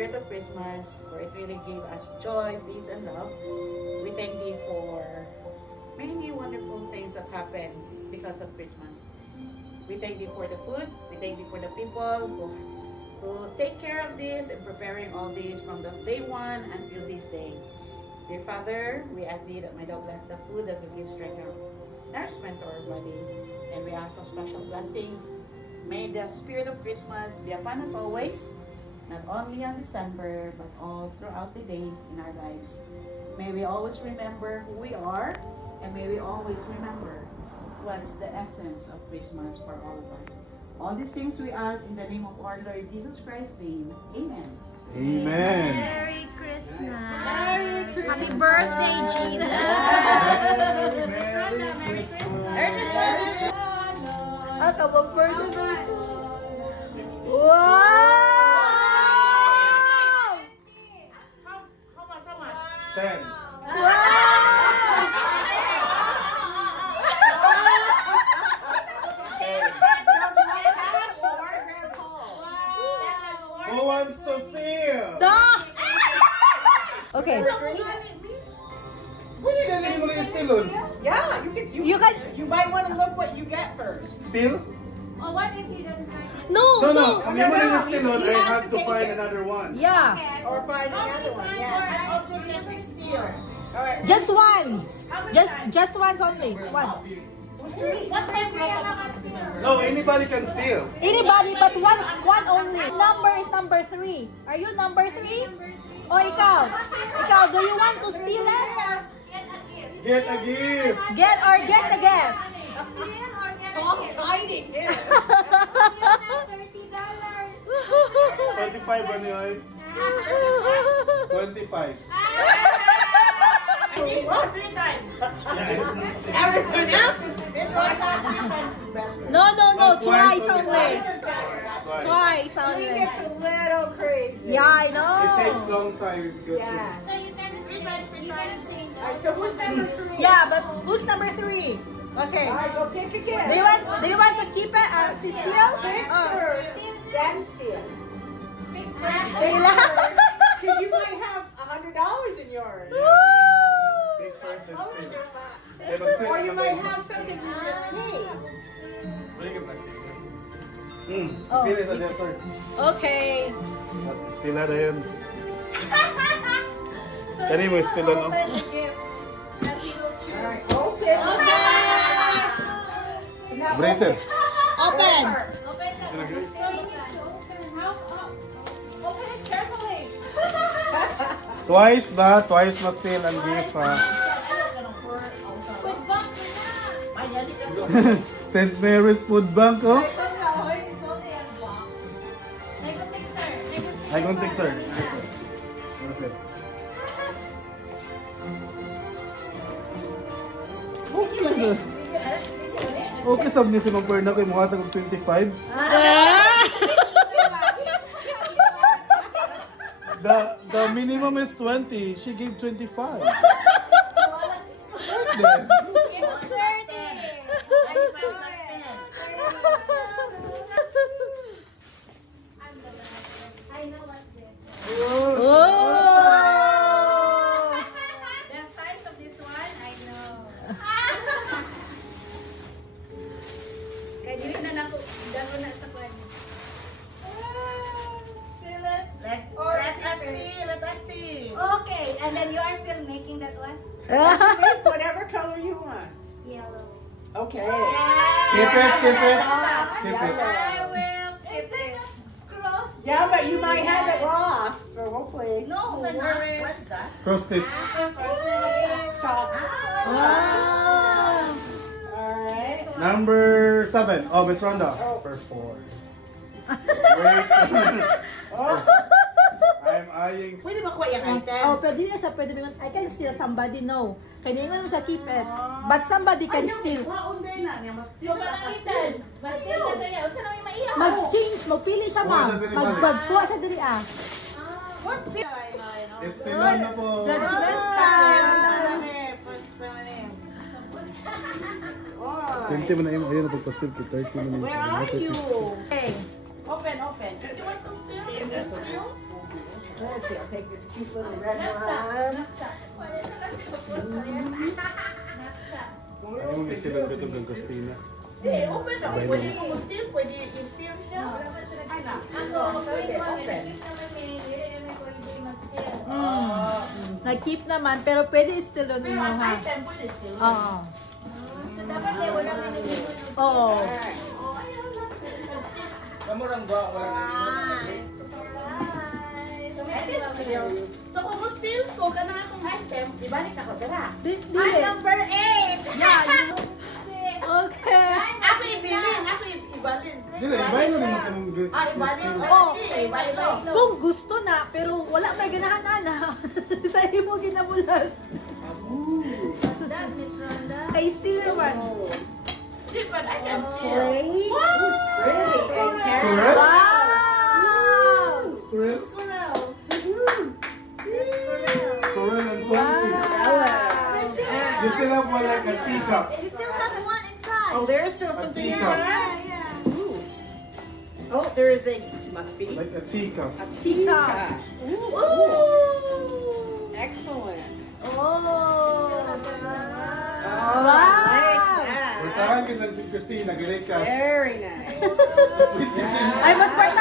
spirit of Christmas, for it really gave us joy, peace, and love. We thank Thee for many wonderful things that happen because of Christmas. We thank Thee for the food. We thank Thee for the people who take care of this and preparing all this from the day one until this day. Dear Father, we ask Thee that may Thou bless the food that will give strength and nourishment to our body. And we ask a special blessing. May the spirit of Christmas be upon us always, not only on December, but all throughout the days in our lives. May we always remember who we are, and may we always remember what's the essence of Christmas for all of us. All these things we ask in the name of our Lord Jesus Christ's name. Amen. Amen. Merry Christmas. Merry Christmas. Happy birthday, Jesus. Merry Christmas. Wow! How much? 10. Who wants to steal? Okay. Pwede ka din mo na steal. Yeah, you might want to look what you get first. Steal? Oh, what if he doesn't like it? No. Kung mo na steal, I have to find another one. Yeah. Or find another one. Yeah. I'll give them a steal. All right. Just one. Just once only. Once. What time No, anybody can steal. Anybody but one only. Number is number 3. Are you number 3? O ikaw? Ikaw, do you want to steal it? Get a gift. Get the gift. All exciting. Yeah. $30. 25 ano yun? 25. What? 3 times. Everyone else is No. Twice only. Twice. Twice He only. gets a little crazy. Yeah, I know. It takes long time. Yeah. So you can say no. Alright, so who's number 3? Yeah, but who's number 3? Okay. Alright, go pick again. Do you want to keep it as steal? Pick first, then steal. Steal. Because you might have $100 in yours. Take first and steal. Or you might have something in your pay. Oh. Pili sa dessert. Okay. Stila na yun. Kani mo stila no? Alright, open. Okay. Bracer. Open. Open it carefully. Twice ba? Twice must steal and give. With bumpy na. St. Mary's Food Bank, oh? I don't think, sir. What is it? Okay lang, sir. Okay, sabi niya si Ma'am Perna ko yung mukha tagong 25. The minimum is 20. She gave 25. Yes. It's 30. I know what's this. Oh. The size of this one, I know. Kaya dili na lang ko dalo na sa kwan. Let us see. Okay, and then you are still making that one? Pick whatever color you want. Yellow. Okay. Keep it, keep it. Keep it. I will keep it. Yeah, but you might have it lost, so hopefully. No, What's that? Cross stitch. Wow. Alright. Number 7. Oh, Miss Rhonda. For 4. Wait. I'm eyeing. Pwede ba kuha yung item? Oh, pwede na sa pwede ba I can steal somebody, no. Kaya mo siya keep it. But somebody can steal. Maunday na niya. So, palangitan. Basta ka sa'yo. Saan namin maiyak? Mag-change, magpili siya, ma'am. Magkuha siya diri ah. What? Estilan na po. Judgment time. Tente mo na yung ayun na pagpastil ko. 30 minutes. Where are you? Okay. Open. Do you want to steal? Let's see, I'll take this cute little red Naksa. one. Naksa. Wala na kasi ako. Naksa. Ayaw mo sila dito ng Christina. Hindi, open na. Sabay Pwede na. mo still, pwede i-steal siya. Ano? Ako, Pwede, gawin ko. open. Keep naman may pwede mag-steal. Nag-keep naman, pero pwede still on Pero mo ang ha. item, pwede steal. Oo. So, dapat eh, wala may nag-iwan ng Oo. So kung mo steal ko, kanang akong item, ibalik ako, tara. Hindi. Number 8! Yeah. Okay. Ako ibilin, ako ibalin. Dili, ibay mo naman sa mong Ibalin ko. Oo. Ibalin ko. Kung gusto na, pero wala may ganahan ana. Sa mo ginabulas. that, Miss Rhonda. Ay, still naman. Di ba, I can steal. Great. Wow! Pretty. And carrot. Correct? Wow! Correct? Squirrel. Correct and Wow! You still have one like a teacup. You still have one inside. Oh, there's still A something teacup. inside. Oh, there is a, must be. Like a teacup. A Teacup. Ooh. Excellent. Oh! Oh, Wow. like that. Or sa akin lang si Christina, galit ka. Very nice. Ay, mas part